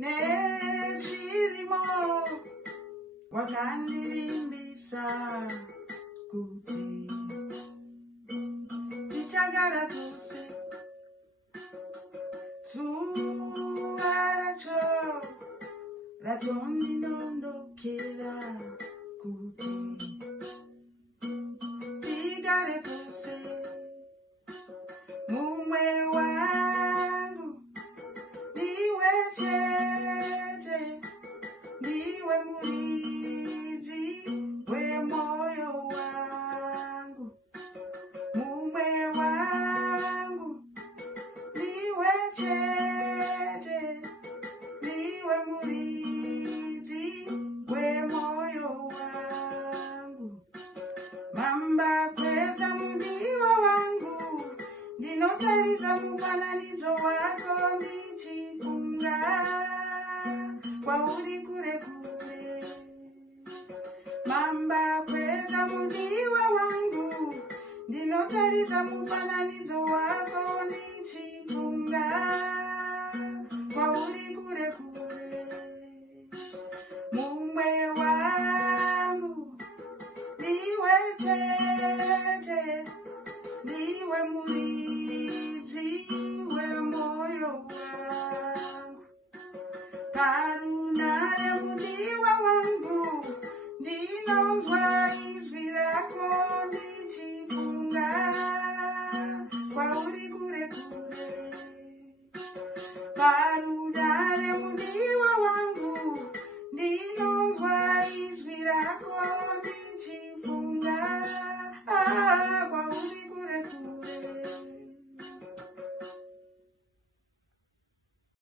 nechirimo wakandirimbisa kuti tichagara tose zuva racho ratondinondokera kuti tigare tose mumwe wangu niwe chete ndiwe muridzi wemoyo wangu mumwe wangu niwe chete ndiwe muridzi wemoyo wangu mamba kweza mudiwa wangu ndinotarisa mufananidzo wako ndichifunga kwauri kure kure mamba kweza mudiwa wangu ndinotarisa mufananidzo wako ndichifunga kwauri kure kure mumwe wangu niwe chete ndiwe muridzi wemoyo wangu karuna yemudiwa wangu ndinonzwa izwi rako ndichifunga kwauri kure kure